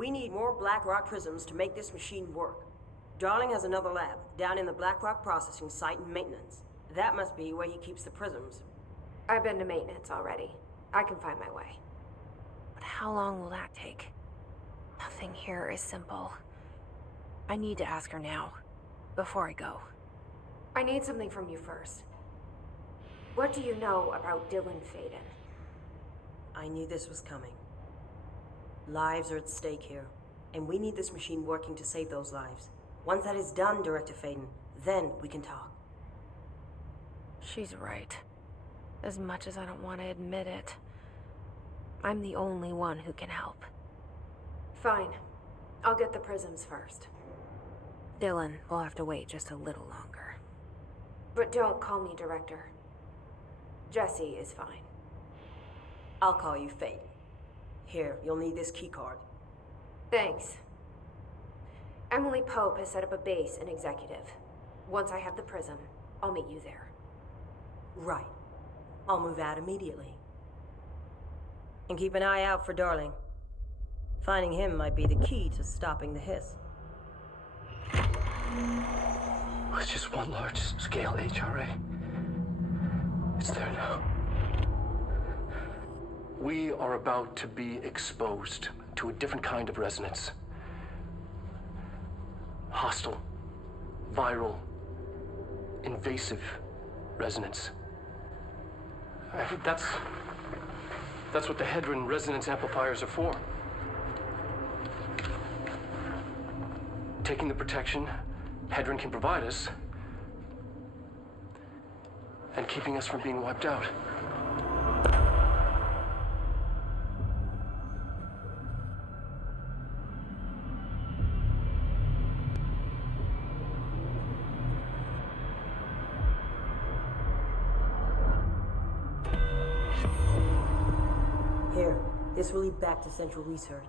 We need more Blackrock prisms to make this machine work. Darling has another lab, down in the Blackrock processing site in maintenance. That must be where he keeps the prisms. I've been to maintenance already. I can find my way. But how long will that take? Nothing here is simple. I need to ask her now, before I go. I need something from you first. What do you know about Dylan Faden? I knew this was coming. Lives are at stake here, and we need this machine working to save those lives. Once that is done, Director Faden, then we can talk. She's right. As much as I don't want to admit it, I'm the only one who can help. Fine. I'll get the prisms first. Dylan will have to wait just a little longer. But don't call me Director. Jesse is fine. I'll call you Faden. Here, you'll need this keycard. Thanks. Emily Pope has set up a base in Executive. Once I have the prism, I'll meet you there. Right. I'll move out immediately. And keep an eye out for Darling. Finding him might be the key to stopping the hiss. It's just one large-scale HRA. It's there now. We are about to be exposed to a different kind of resonance. Hostile, viral, invasive resonance. That's what the Hedron resonance amplifiers are for. Taking the protection Hedron can provide us, and keeping us from being wiped out. Here, this will lead back to Central Research.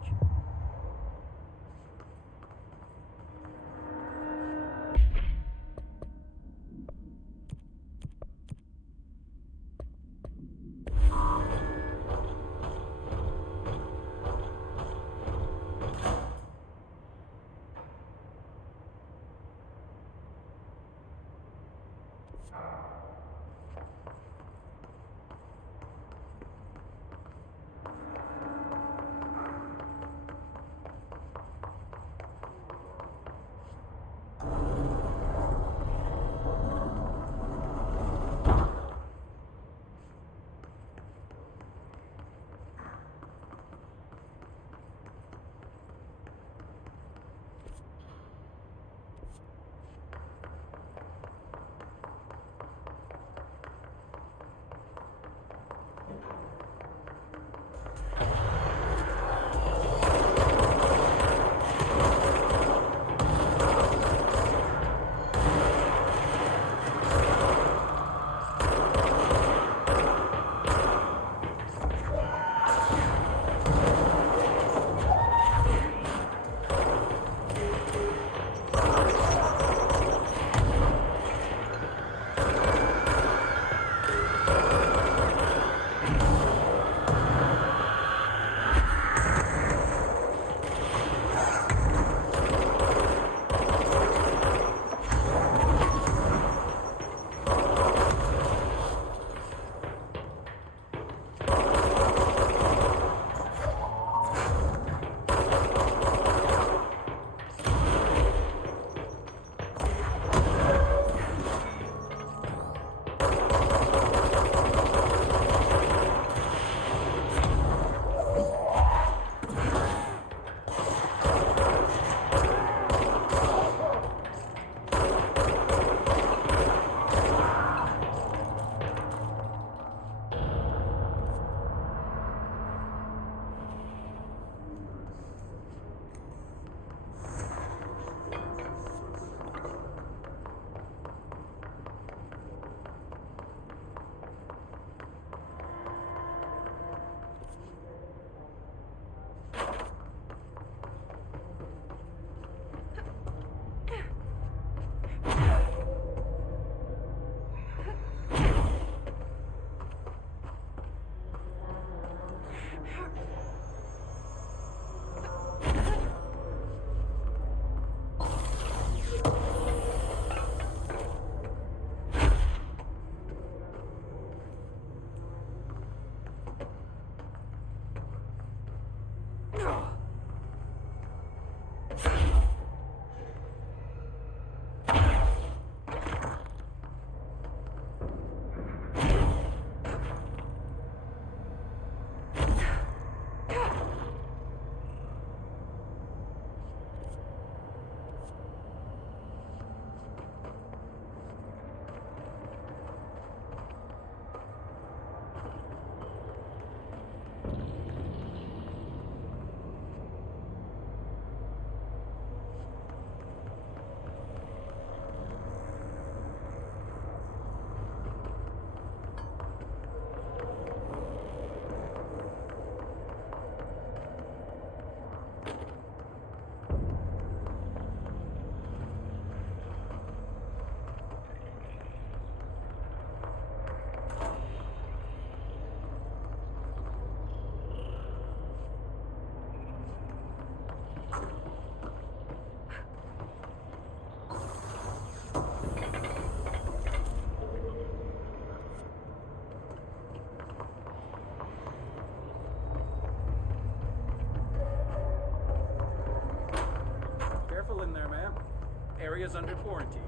Area's under quarantine.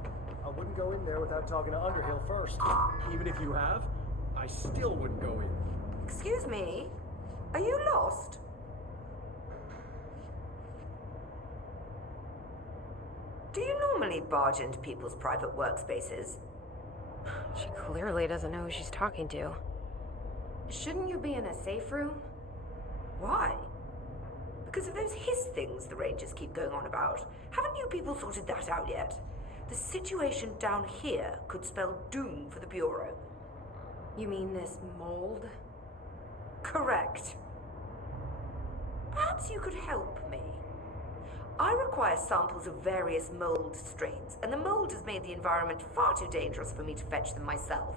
I wouldn't go in there without talking to Underhill first. Even if you have, I still wouldn't go in. Excuse me? Are you lost? Do you normally barge into people's private workspaces? She clearly doesn't know who she's talking to. Shouldn't you be in a safe room? Why? Because of those hiss things the Rangers keep going on about. Haven't you people sorted that out yet? The situation down here could spell doom for the Bureau. You mean this mold? Correct. Perhaps you could help me. I require samples of various mold strains, and the mold has made the environment far too dangerous for me to fetch them myself.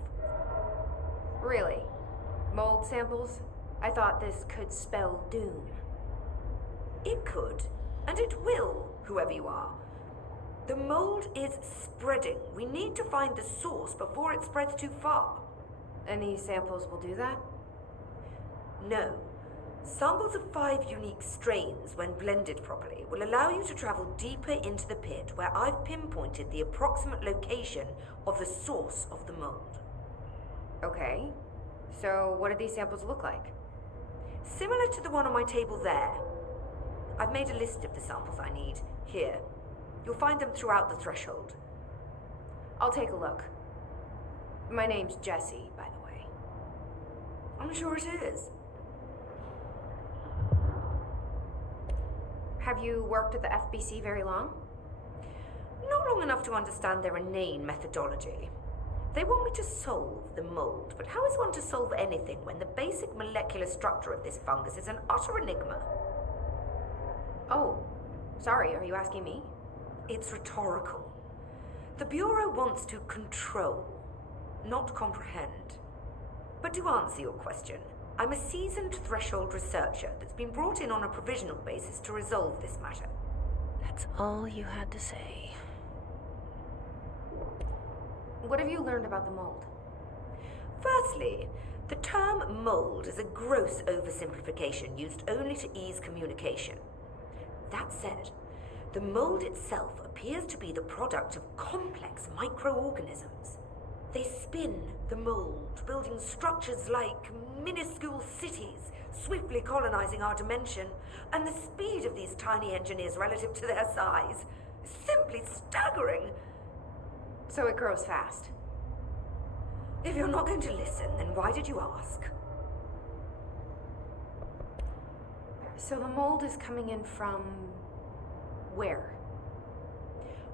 Really? Mold samples? I thought this could spell doom. It could, and it will, whoever you are. The mold is spreading. We need to find the source before it spreads too far. And these samples will do that? No. Samples of 5 unique strains, when blended properly, will allow you to travel deeper into the pit where I've pinpointed the approximate location of the source of the mold. Okay. So what do these samples look like? Similar to the one on my table there. I've made a list of the samples I need. Here. You'll find them throughout the threshold. I'll take a look. My name's Jessie, by the way. I'm sure it is. Have you worked at the FBC very long? Not long enough to understand their inane methodology. They want me to solve the mold, but how is one to solve anything when the basic molecular structure of this fungus is an utter enigma? Oh, sorry, are you asking me? It's rhetorical. The Bureau wants to control, not comprehend. But to answer your question, I'm a seasoned threshold researcher that's been brought in on a provisional basis to resolve this matter. That's all you had to say. What have you learned about the mold? Firstly, the term mold is a gross oversimplification used only to ease communication. That said, the mold itself appears to be the product of complex microorganisms. They spin the mold, building structures like minuscule cities, swiftly colonizing our dimension, and the speed of these tiny engineers relative to their size is simply staggering. So it grows fast. If you're not going to listen, then why did you ask? So the mold is coming in from where?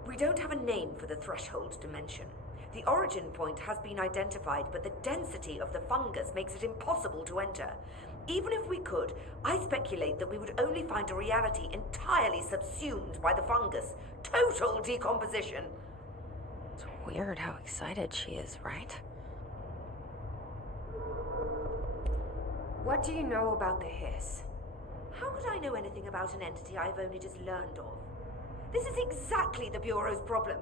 We don't have a name for the threshold dimension. The origin point has been identified, but the density of the fungus makes it impossible to enter. Even if we could, I speculate that we would only find a reality entirely subsumed by the fungus. Total decomposition. It's weird how excited she is, right? What do you know about the hiss? How could I know anything about an entity I've only just learned of? This is exactly the Bureau's problem.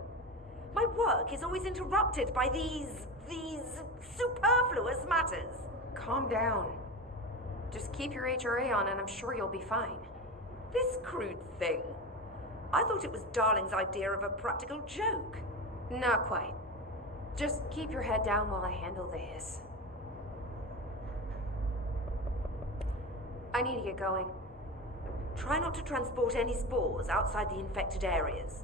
My work is always interrupted by these superfluous matters. Calm down. Just keep your HRA on and I'm sure you'll be fine. This crude thing. I thought it was Darling's idea of a practical joke. Not quite. Just keep your head down while I handle the hiss. I need to get going. Try not to transport any spores outside the infected areas.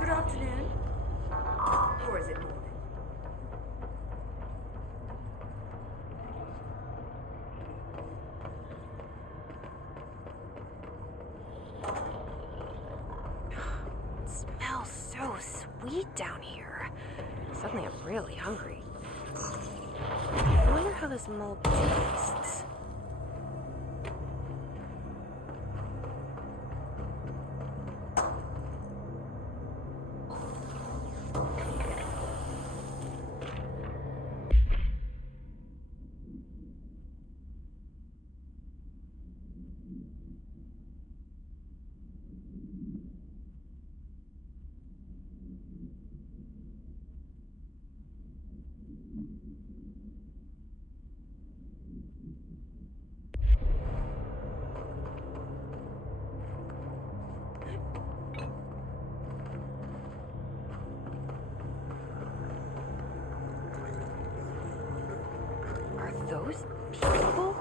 Good afternoon. Or is it morning? It smells so sweet down here. Suddenly I'm really hungry. I wonder how this mold tastes. those people?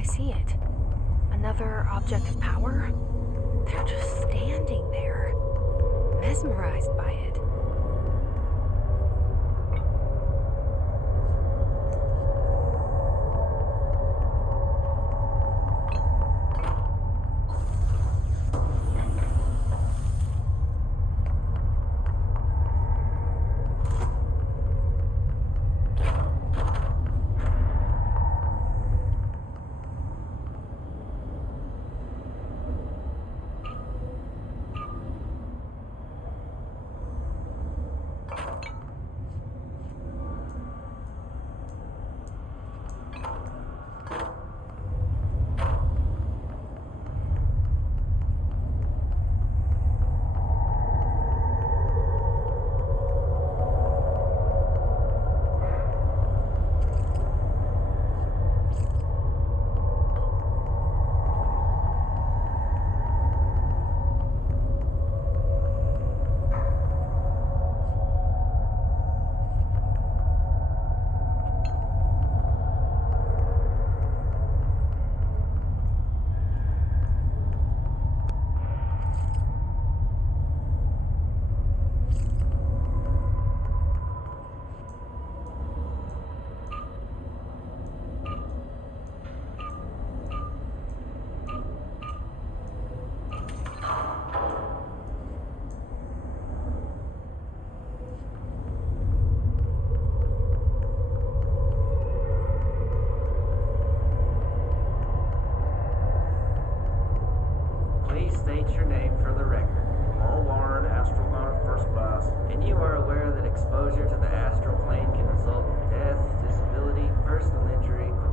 I see it. Another object of power? They're just standing there, mesmerized by it.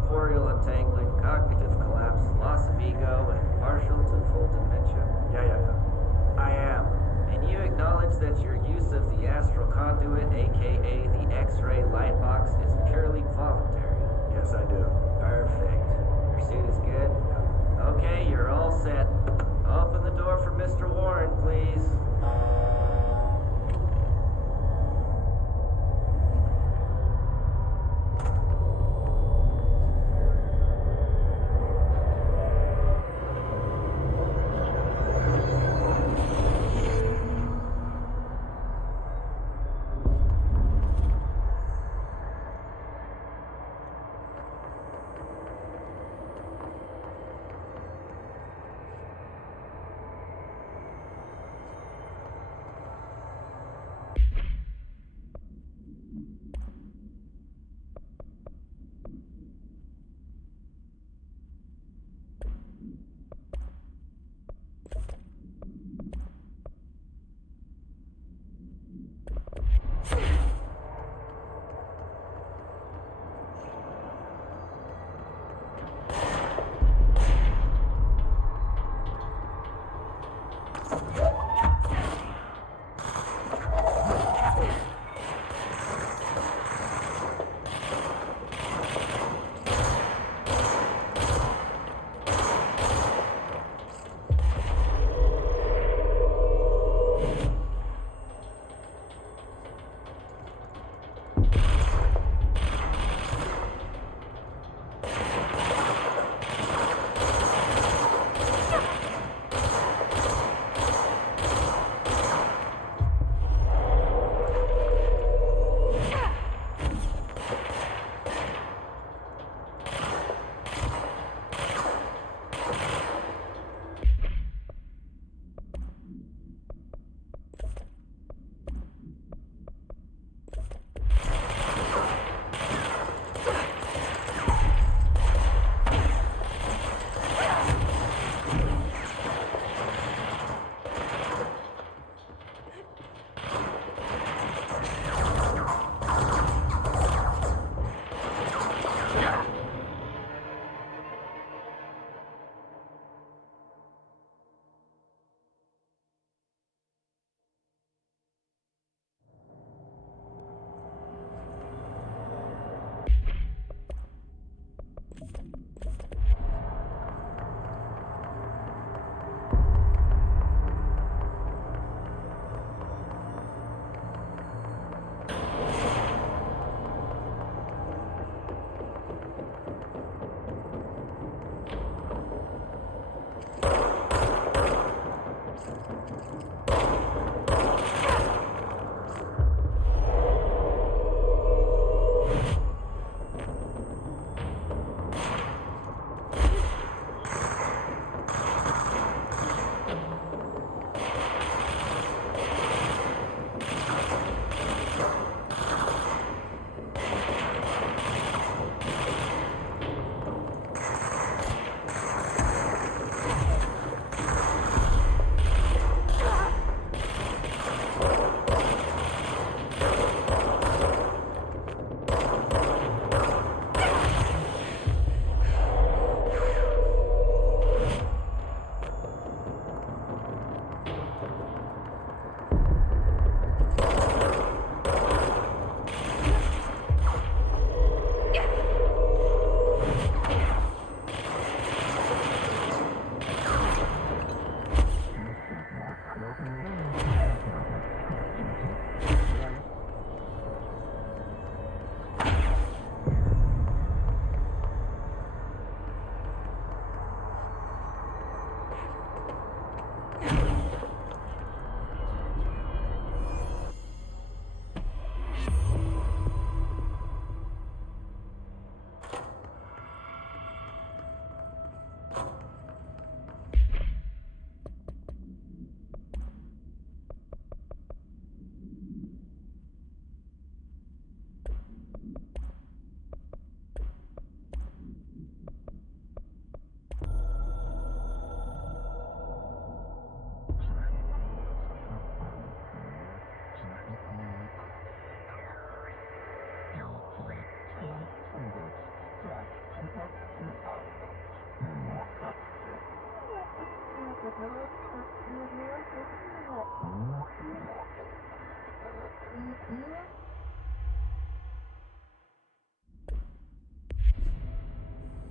corporeal untangling, cognitive collapse, loss of ego, and partial to full dementia? Yeah. I am. And you acknowledge that your use of the astral conduit, aka the X-ray light box, is purely voluntary? Yes, I do. Perfect. Your suit is good? Okay, you're all set. Open the door for Mr. Warren, please.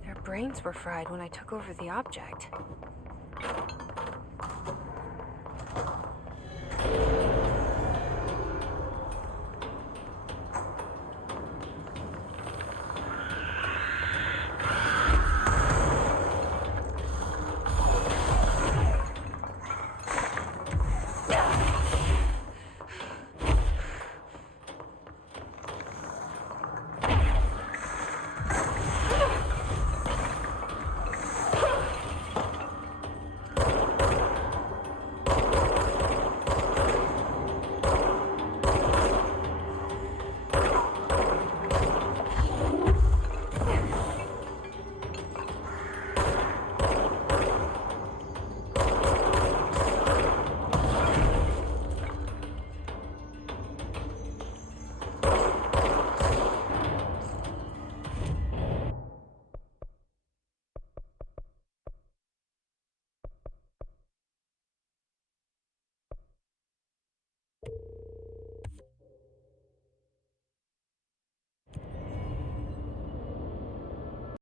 Their brains were fried when I took over the object.